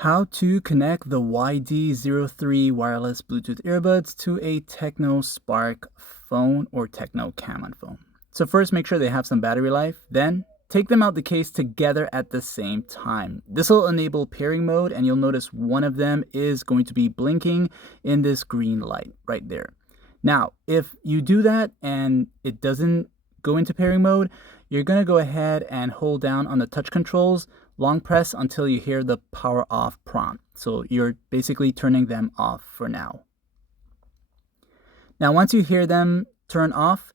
How to connect the YD03 wireless Bluetooth earbuds to a Tecno Spark phone or Tecno Camon phone. So first, make sure they have some battery life. Then take them out the case together at the same time. This will enable pairing mode, and you'll notice one of them is going to be blinking in this green light right there. Now, if you do that and it doesn't go into pairing mode, you're going to go ahead and hold down on the touch controls, long press until you hear the power off prompt. So you're basically turning them off for now. Now, once you hear them turn off,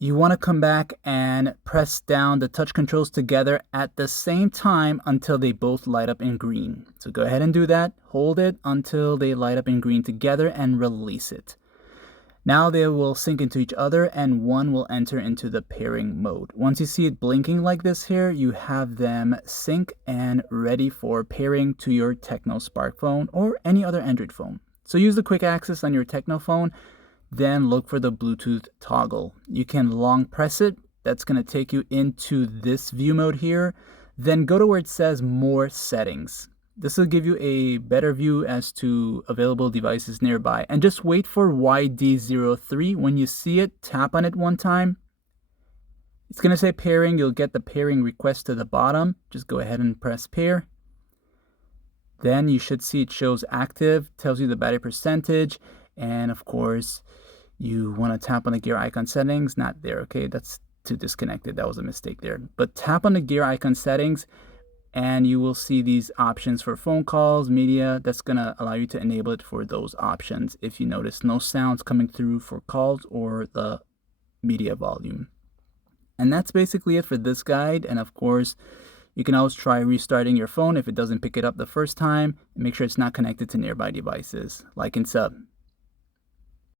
you want to come back and press down the touch controls together at the same time until they both light up in green. So go ahead and do that. Hold it until they light up in green together and release it. Now they will sync into each other and one will enter into the pairing mode. Once you see it blinking like this here, you have them sync and ready for pairing to your Tecno Spark phone or any other Android phone. So use the quick access on your Tecno phone, then look for the Bluetooth toggle. You can long press it. That's going to take you into this view mode here. Then go to where it says more settings. This will give you a better view as to available devices nearby. And just wait for YD03. When you see it, tap on it one time. It's going to say pairing. You'll get the pairing request to the bottom. Just go ahead and press pair. Then you should see it shows active, tells you the battery percentage. And of course, you want to tap on the gear icon settings. Not there, okay? That's too disconnected. That was a mistake there. But tap on the gear icon settings, and you will see these options for phone calls, media. That's going to allow you to enable it for those options if you notice no sounds coming through for calls or the media volume. And that's basically it for this guide. And of course, you can always try restarting your phone if it doesn't pick it up the first time, and make sure it's not connected to nearby devices. Like and sub.